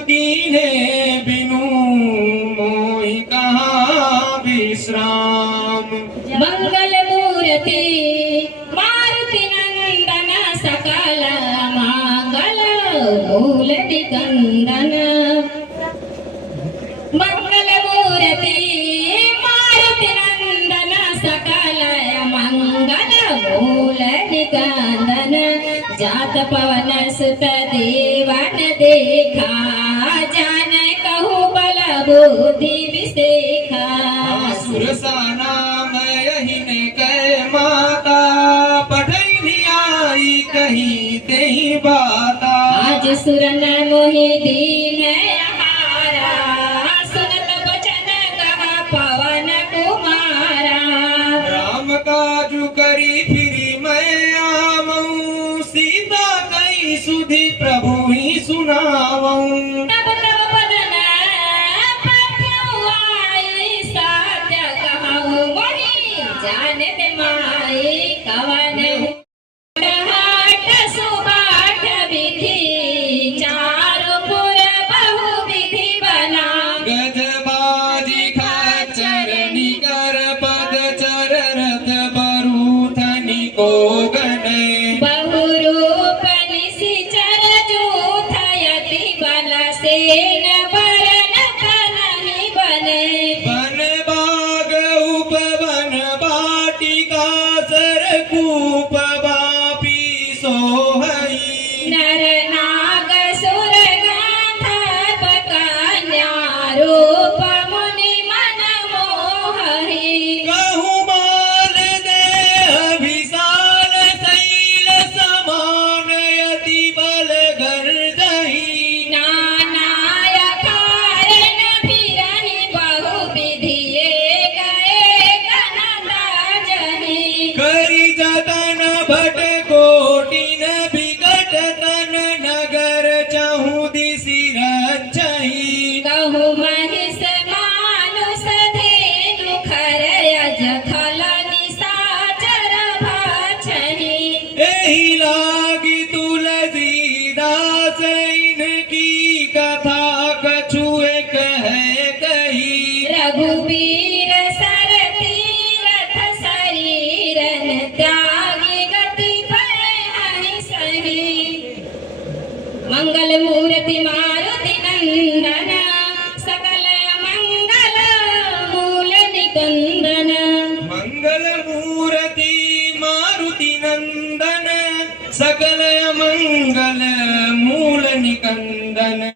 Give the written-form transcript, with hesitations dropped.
कीने बिनु मोहि कहाँ विश्राम। मंगल मूर्ति मारुति नंदन सकल मंगल मूल निकंदन। मंगल मूर्ति मारुति नंदन सकल मंगल मूल निकंदन। जात पवन सुत देवन देखा जान कहूँ बल बुद्धि विसेखा। सुर सा नाम यही ने कह माता पठई आई कही तेही बाता। आज सुरन मोहि दीन हारा सुनत बचन कहा पवन कुमारा। राम काजु करी फिरी मैं आवऊं सीता कई सुधि प्रभु ही सुनावऊं। तब तब बदन प्रत्यु आई सत्य कहूँ मोहि जान दे माई कवन हट सुबाट विधि चारु पुर बहु विधि बना। गजबाजी खच्चर निकर पद चर रथ बरूथनि को गने। बहु रूप निशिचर जूथ यति बल सेन बरन कनहि बने। वन बाग उपवन बाटिका सरकूप बापी सोहई। नर नाग सुर गंधर्व कन्या रूप मुनि मन मोहहि। कहूँ मान देह विशाल शैल समान यति बल गर्दहि। नानाय कारण फिरहि बहु विधि एक एक नंदाजहि। करी जतन भट कोटिन विकट तन नगर चहु दिशि रक्षहि। कहूँ महिष मानुष धेनु खर यज खल निशाचर भाछहि। एहि लागी तुलसीदास इनकी कथा कछुए कहे कही। रघुवीर सर तीरथ शरीरन त्यागी गति हरि सही। मंगल मूर्ति मारुति नंदन सकल मंगल मूल निकंदन। मंगल मूर्ति मारुति नंदन सकल मंगल मूल निकंदन।